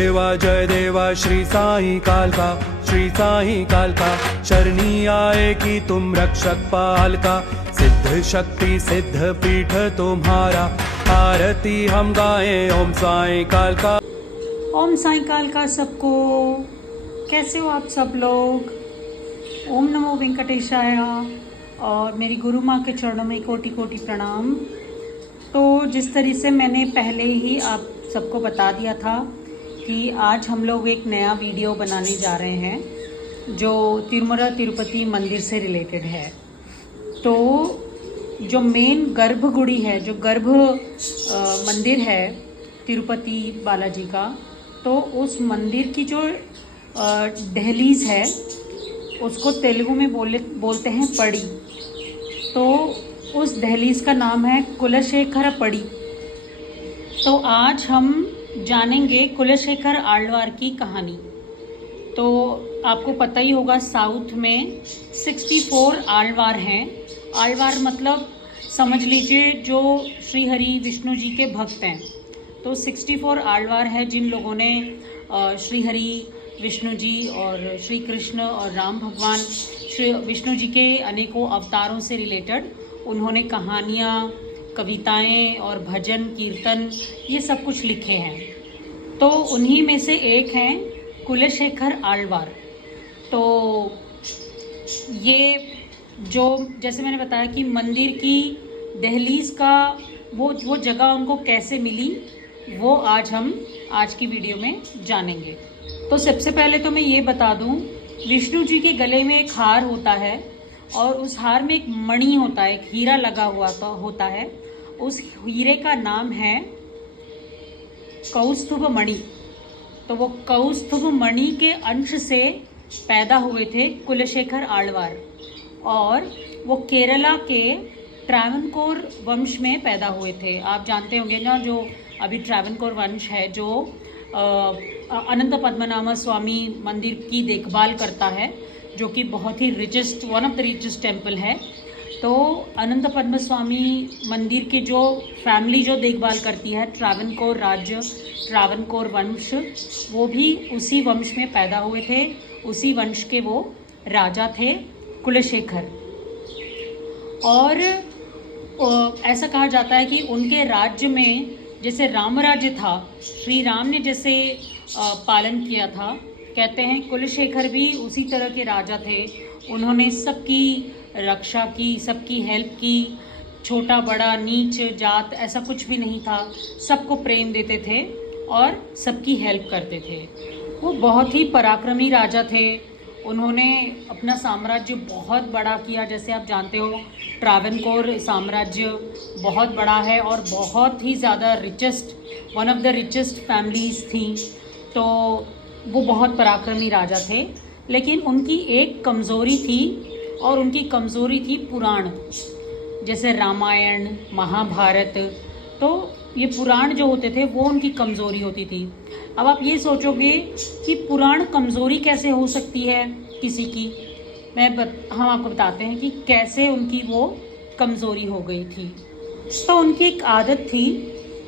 देवा श्री साई कालका, श्री साई कालका। शरणी आए कि तुम रक्षक पाल का, सिद्ध शक्ति सिद्ध पीठ तुम्हारा। आरती हम गाएं ओम साई कालका। ओम साई कालका सबको। कैसे हो आप सब लोग? ओम नमो वेंकटेशाय। और मेरी गुरु माँ के चरणों में कोटि कोटि प्रणाम। तो जिस तरह से मैंने पहले ही आप सबको बता दिया था कि आज हम लोग एक नया वीडियो बनाने जा रहे हैं जो तिरुमला तिरुपति मंदिर से रिलेटेड है। तो जो मेन गर्भगुड़ी है, जो गर्भ मंदिर है तिरुपति बालाजी का, तो उस मंदिर की जो दहलीज है उसको तेलुगु में बोलते हैं पड़ी। तो उस दहलीज का नाम है कुलशेखर पड़ी। तो आज हम जानेंगे कुलशेखर आलवार की कहानी। तो आपको पता ही होगा साउथ में 64 आलवार हैं। आलवार मतलब समझ लीजिए जो श्री हरि विष्णु जी के भक्त हैं। तो 64 आलवार है जिन लोगों ने श्री हरि विष्णु जी और श्री कृष्ण और राम भगवान श्री विष्णु जी के अनेकों अवतारों से रिलेटेड उन्होंने कहानियाँ, कविताएं और भजन कीर्तन ये सब कुछ लिखे हैं। तो उन्हीं में से एक हैं कुलशेखर आलवार। तो ये जो जैसे मैंने बताया कि मंदिर की दहलीज का वो जगह उनको कैसे मिली, वो हम आज की वीडियो में जानेंगे। तो सबसे पहले तो मैं ये बता दूं, विष्णु जी के गले में एक हार होता है और उस हार में एक मणि होता है, एक हीरा लगा हुआ होता है। उस हीरे का नाम है कौस्तुभ मणि। तो वो कौस्तुभ मणि के अंश से पैदा हुए थे कुलशेखर आलवार और वो केरला के ट्रावनकोर वंश में पैदा हुए थे। आप जानते होंगे ना, जो अभी ट्रावनकोर वंश है जो अनंत पद्मनाभ स्वामी मंदिर की देखभाल करता है, जो कि बहुत ही richest, one of the richest temple है। तो अनंत पद्म स्वामी मंदिर की जो फैमिली जो देखभाल करती है, ट्रावनकोर राज्य, ट्रावनकोर वंश, वो भी उसी वंश में पैदा हुए थे। उसी वंश के वो राजा थे कुलशेखर। और ऐसा कहा जाता है कि उनके राज्य में जैसे राम राज्य था, श्री राम ने जैसे पालन किया था, कहते हैं कुलशेखर भी उसी तरह के राजा थे। उन्होंने सबकी रक्षा की, सबकी हेल्प की। छोटा बड़ा नीच जात ऐसा कुछ भी नहीं था, सबको प्रेम देते थे और सबकी हेल्प करते थे। वो बहुत ही पराक्रमी राजा थे। उन्होंने अपना साम्राज्य बहुत बड़ा किया। जैसे आप जानते हो ट्रावनकोर साम्राज्य बहुत बड़ा है और बहुत ही ज़्यादा richest, one of the richest families थी। तो वो बहुत पराक्रमी राजा थे। लेकिन उनकी एक कमज़ोरी थी और उनकी कमज़ोरी थी पुराण, जैसे रामायण, महाभारत। तो ये पुराण जो होते थे वो उनकी कमज़ोरी होती थी। अब आप ये सोचोगे कि पुराण कमज़ोरी कैसे हो सकती है किसी की। हम आपको बताते हैं कि कैसे उनकी वो कमज़ोरी हो गई थी। तो उनकी एक आदत थी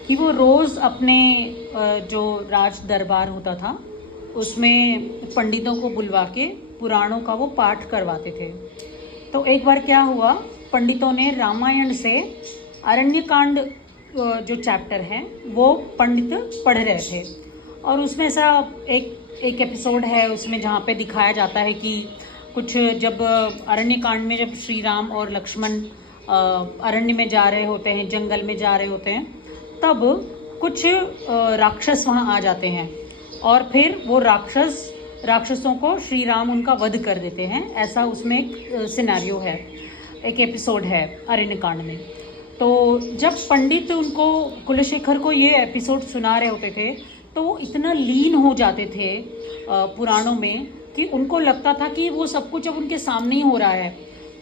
कि वो रोज़ अपने जो राज दरबार होता था उसमें पंडितों को बुलवा के पुराणों का वो पाठ करवाते थे। तो एक बार क्या हुआ, पंडितों ने रामायण से अरण्यकांड जो चैप्टर है वो पंडित पढ़ रहे थे। और उसमें ऐसा एक एपिसोड है उसमें जहाँ पे दिखाया जाता है कि कुछ जब अरण्यकांड में जब श्री राम और लक्ष्मण अरण्य में जा रहे होते हैं, जंगल में जा रहे होते हैं, तब कुछ राक्षस वहाँ आ जाते हैं और फिर वो राक्षसों को श्री राम उनका वध कर देते हैं। ऐसा उसमें एक सिनेरियो है, एक एपिसोड है अरण्यकांड में। तो जब पंडित उनको, कुलशेखर को ये एपिसोड सुना रहे होते थे तो वो इतना लीन हो जाते थे पुराणों में कि उनको लगता था कि वो सब कुछ अब उनके सामने ही हो रहा है।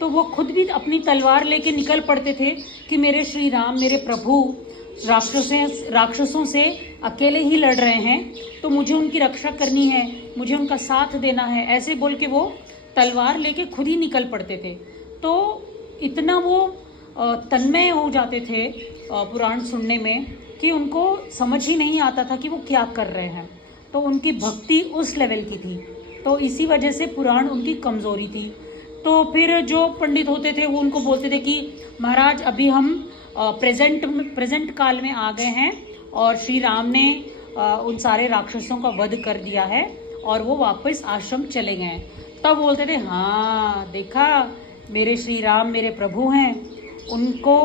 तो वो खुद भी अपनी तलवार लेके निकल पड़ते थे कि मेरे श्री राम, मेरे प्रभु राक्षसों से अकेले ही लड़ रहे हैं, तो मुझे उनकी रक्षा करनी है, मुझे उनका साथ देना है। ऐसे बोल के वो तलवार लेके खुद ही निकल पड़ते थे। तो इतना वो तन्मय हो जाते थे पुराण सुनने में कि उनको समझ ही नहीं आता था कि वो क्या कर रहे हैं। तो उनकी भक्ति उस लेवल की थी, तो इसी वजह से पुराण उनकी कमज़ोरी थी। तो फिर जो पंडित होते थे वो उनको बोलते थे कि महाराज अभी हम प्रेजेंट काल में आ गए हैं और श्री राम ने उन सारे राक्षसों का वध कर दिया है और वो वापस आश्रम चले गए हैं। तब बोलते थे हाँ देखा, मेरे श्री राम मेरे प्रभु हैं, उनको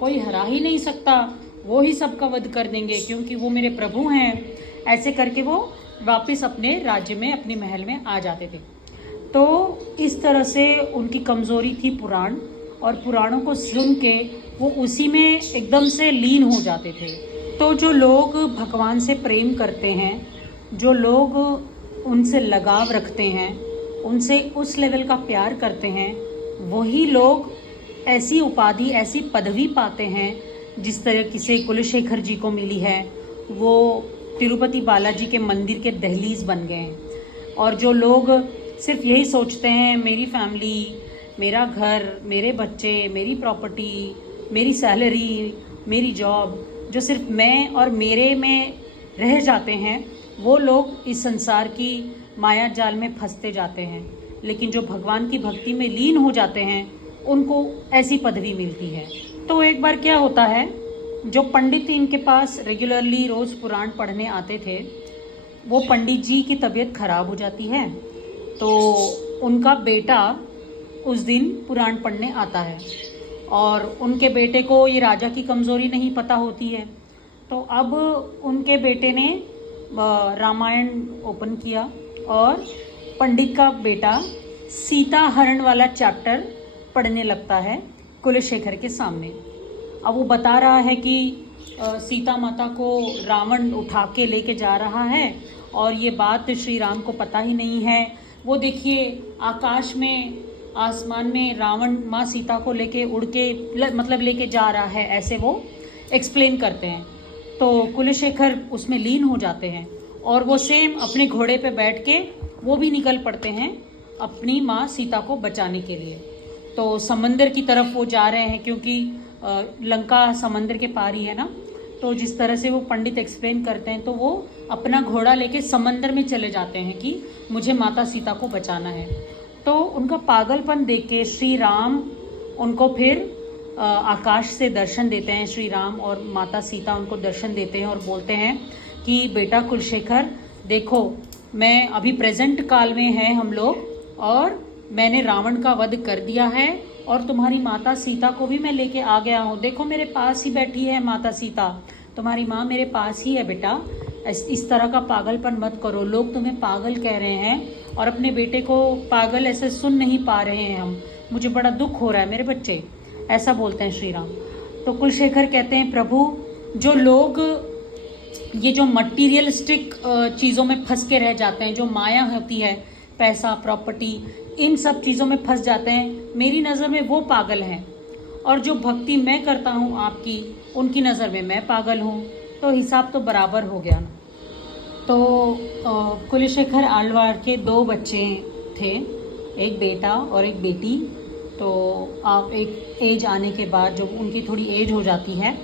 कोई हरा ही नहीं सकता, वो ही सबका वध कर देंगे क्योंकि वो मेरे प्रभु हैं। ऐसे करके वो वापस अपने राज्य में, अपने महल में आ जाते थे। तो इस तरह से उनकी कमज़ोरी थी पुराण, और पुराणों को सुन के वो उसी में एकदम से लीन हो जाते थे। तो जो लोग भगवान से प्रेम करते हैं, जो लोग उनसे लगाव रखते हैं, उनसे उस लेवल का प्यार करते हैं, वही लोग ऐसी उपाधि, ऐसी पदवी पाते हैं जिस तरह से कुलशेखर जी को मिली है। वो तिरुपति बालाजी के मंदिर के दहलीज बन गए हैं। और जो लोग सिर्फ यही सोचते हैं मेरी फैमिली, मेरा घर, मेरे बच्चे, मेरी प्रॉपर्टी, मेरी सैलरी, मेरी जॉब, जो सिर्फ मैं और मेरे में रह जाते हैं, वो लोग इस संसार की माया जाल में फंसते जाते हैं। लेकिन जो भगवान की भक्ति में लीन हो जाते हैं उनको ऐसी पदवी मिलती है। तो एक बार क्या होता है, जो पंडित इनके पास रेगुलरली रोज़ पुराण पढ़ने आते थे, वो पंडित जी की तबीयत खराब हो जाती है। तो उनका बेटा उस दिन पुराण पढ़ने आता है और उनके बेटे को ये राजा की कमज़ोरी नहीं पता होती है। तो अब उनके बेटे ने रामायण ओपन किया और पंडित का बेटा सीता हरण वाला चैप्टर पढ़ने लगता है कुलशेखर के सामने। अब वो बता रहा है कि सीता माता को रावण उठा के लेके जा रहा है और ये बात श्री राम को पता ही नहीं है। वो देखिए आकाश में, आसमान में रावण माँ सीता को लेके उड़ के मतलब लेके जा रहा है, ऐसे वो एक्सप्लेन करते हैं। तो कुलशेखर उसमें लीन हो जाते हैं और वो सेम अपने घोड़े पे बैठ के वो भी निकल पड़ते हैं अपनी माँ सीता को बचाने के लिए। तो समंदर की तरफ वो जा रहे हैं क्योंकि लंका समंदर के पार ही है ना। तो जिस तरह से वो पंडित एक्सप्लेन करते हैं तो वो अपना घोड़ा लेके समंदर में चले जाते हैं कि मुझे माता सीता को बचाना है। तो उनका पागलपन देख के श्री राम उनको फिर आकाश से दर्शन देते हैं। श्री राम और माता सीता उनको दर्शन देते हैं और बोलते हैं कि बेटा कुलशेखर देखो, मैं अभी प्रेजेंट काल में है हम लोग और मैंने रावण का वध कर दिया है और तुम्हारी माता सीता को भी मैं लेके आ गया हूँ। देखो मेरे पास ही बैठी है माता सीता, तुम्हारी माँ मेरे पास ही है बेटा। इस तरह का पागलपन मत करो, लोग तुम्हें पागल कह रहे हैं और अपने बेटे को पागल ऐसे सुन नहीं पा रहे हैं हम, मुझे बड़ा दुख हो रहा है मेरे बच्चे, ऐसा बोलते हैं श्री राम। तो कुलशेखर कहते हैं प्रभु, जो लोग ये जो मटीरियलिस्टिक चीज़ों में फंस के रह जाते हैं, जो माया होती है, पैसा, प्रॉपर्टी, इन सब चीज़ों में फंस जाते हैं, मेरी नज़र में वो पागल हैं। और जो भक्ति मैं करता हूँ आपकी, उनकी नज़र में मैं पागल हूँ। तो हिसाब तो बराबर हो गया ना। तो कुलशेखर आलवार के 2 बच्चे थे, एक बेटा और एक बेटी। तो आप एक एज आने के बाद जब उनकी थोड़ी एज हो जाती है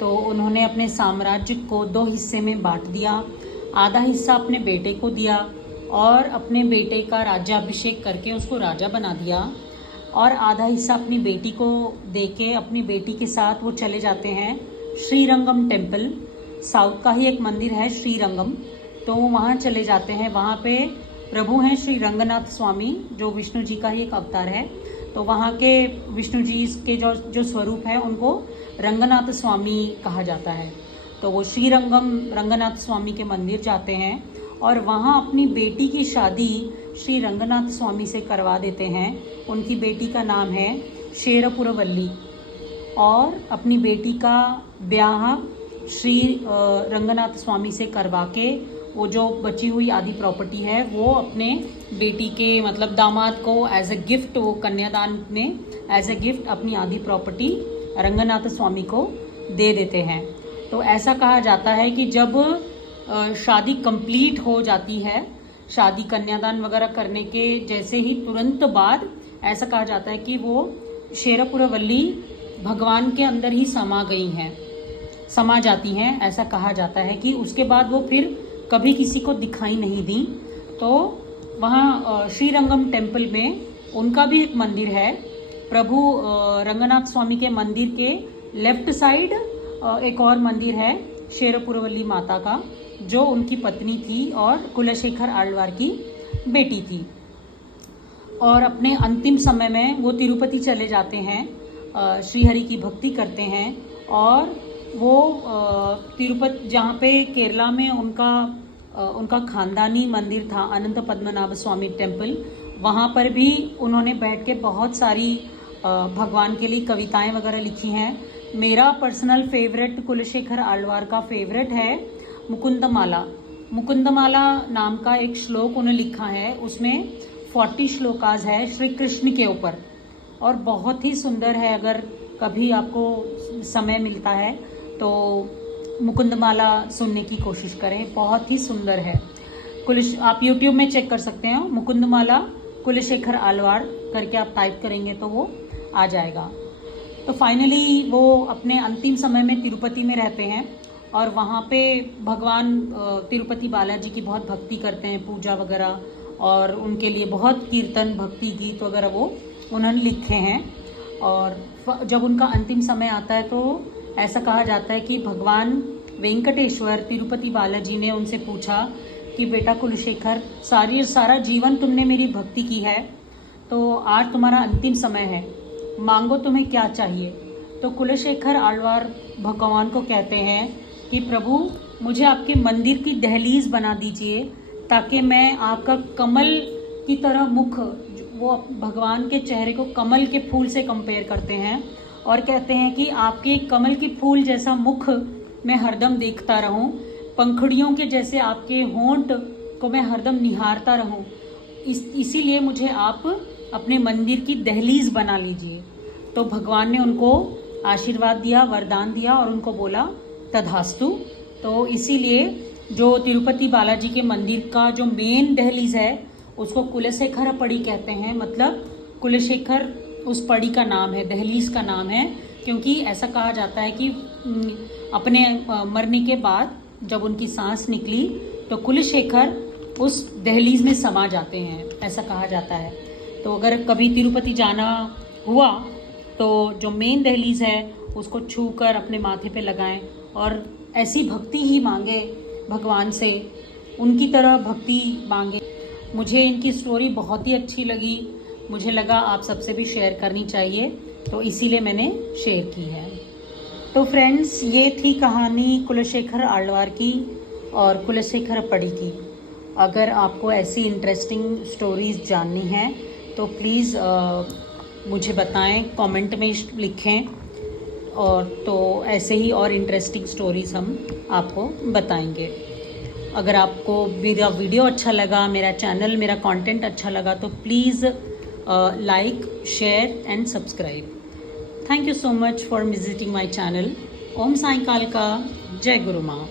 तो उन्होंने अपने साम्राज्य को 2 हिस्से में बांट दिया। आधा हिस्सा अपने बेटे को दिया और अपने बेटे का राज्याभिषेक करके उसको राजा बना दिया, और आधा हिस्सा अपनी बेटी को देके अपनी बेटी के साथ वो चले जाते हैं श्रीरंगम टेम्पल। साउथ का ही एक मंदिर है श्रीरंगम, तो वहाँ चले जाते हैं। वहाँ पे प्रभु हैं श्री रंगनाथ स्वामी, जो विष्णु जी का ही एक अवतार है। तो वहाँ के विष्णु जी के जो स्वरूप है उनको रंगनाथ स्वामी कहा जाता है। तो वो श्रीरंगम रंगनाथ स्वामी के मंदिर जाते हैं और वहाँ अपनी बेटी की शादी श्री रंगनाथ स्वामी से करवा देते हैं। उनकी बेटी का नाम है शेरपुरवल्ली, और अपनी बेटी का ब्याह श्री रंगनाथ स्वामी से करवा के वो जो बची हुई आधी प्रॉपर्टी है वो अपने बेटी के मतलब दामाद को एज अ गिफ्ट, वो कन्यादान में एज अ गिफ्ट अपनी आधी प्रॉपर्टी रंगनाथ स्वामी को दे देते हैं। तो ऐसा कहा जाता है कि जब शादी कंप्लीट हो जाती है, शादी कन्यादान वगैरह करने के जैसे ही तुरंत बाद ऐसा कहा जाता है कि वो शेरपुरवल्ली भगवान के अंदर ही समा जाती हैं। ऐसा कहा जाता है कि उसके बाद वो फिर कभी किसी को दिखाई नहीं दी। तो वहाँ श्रीरंगम टेम्पल में उनका भी एक मंदिर है। प्रभु रंगनाथ स्वामी के मंदिर के लेफ्ट साइड एक और मंदिर है शेरपुरवल्ली माता का, जो उनकी पत्नी थी और कुलशेखर आळवार की बेटी थी। और अपने अंतिम समय में वो तिरुपति चले जाते हैं, श्रीहरि की भक्ति करते हैं। और वो तिरुपति जहाँ पे केरला में उनका खानदानी मंदिर था, अनंत पद्मनाभ स्वामी टेम्पल, वहाँ पर भी उन्होंने बैठ के बहुत सारी भगवान के लिए कविताएं वगैरह लिखी हैं। मेरा पर्सनल फेवरेट कुलशेखर आळवार का फेवरेट है मुकुंदमाला। मुकुंदमाला नाम का एक श्लोक उन्होंने लिखा है, उसमें 40 श्लोकाज है श्री कृष्ण के ऊपर, और बहुत ही सुंदर है। अगर कभी आपको समय मिलता है तो मुकुंदमाला सुनने की कोशिश करें, बहुत ही सुंदर है। आप YouTube में चेक कर सकते हैं, मुकुंदमाला कुलशेखर आळवार करके आप टाइप करेंगे तो वो आ जाएगा। तो फाइनली वो अपने अंतिम समय में तिरुपति में रहते हैं और वहाँ पे भगवान तिरुपति बालाजी की बहुत भक्ति करते हैं, पूजा वगैरह, और उनके लिए बहुत कीर्तन भक्ति गीत वगैरह वो उन्होंने लिखे हैं। और जब उनका अंतिम समय आता है तो ऐसा कहा जाता है कि भगवान वेंकटेश्वर तिरुपति बालाजी ने उनसे पूछा कि बेटा कुलशेखर, सारा जीवन तुमने मेरी भक्ति की है, तो आज तुम्हारा अंतिम समय है, मांगो तुम्हें क्या चाहिए। तो कुलशेखर आळवार भगवान को कहते हैं कि प्रभु, मुझे आपके मंदिर की दहलीज बना दीजिए ताकि मैं आपका कमल की तरह मुख, वो भगवान के चेहरे को कमल के फूल से कंपेयर करते हैं और कहते हैं कि आपके कमल के फूल जैसा मुख मैं हरदम देखता रहूं, पंखुड़ियों के जैसे आपके होंठ को मैं हरदम निहारता रहूं, इसीलिए मुझे आप अपने मंदिर की दहलीज बना लीजिए। तो भगवान ने उनको आशीर्वाद दिया, वरदान दिया और उनको बोला तथास्तु। तो इसीलिए जो तिरुपति बालाजी के मंदिर का जो मेन दहलीज है उसको कुलशेखर पड़ी कहते हैं। मतलब कुलशेखर उस पड़ी का नाम है, दहलीज का नाम है, क्योंकि ऐसा कहा जाता है कि अपने मरने के बाद जब उनकी सांस निकली तो कुलशेखर उस दहलीज में समा जाते हैं, ऐसा कहा जाता है। तो अगर कभी तिरुपति जाना हुआ तो जो मेन दहलीज है उसको छू कर अपने माथे पे लगाएं और ऐसी भक्ति ही मांगे भगवान से, उनकी तरह भक्ति मांगे। मुझे इनकी स्टोरी बहुत ही अच्छी लगी, मुझे लगा आप सबसे भी शेयर करनी चाहिए, तो इसीलिए मैंने शेयर की है। तो फ्रेंड्स, ये थी कहानी कुलशेखर आळवार की और कुलशेखर पड़ी की। अगर आपको ऐसी इंटरेस्टिंग स्टोरीज़ जाननी है तो प्लीज़ मुझे बताएं, कमेंट में लिखें, और तो ऐसे ही और इंटरेस्टिंग स्टोरीज़ हम आपको बताएंगे। अगर आपको मेरा वीडियो अच्छा लगा, मेरा चैनल, मेरा कंटेंट अच्छा लगा तो please like, share and subscribe. Thank you so much for visiting my channel. Om Sai कालका, जय गुरु माँ।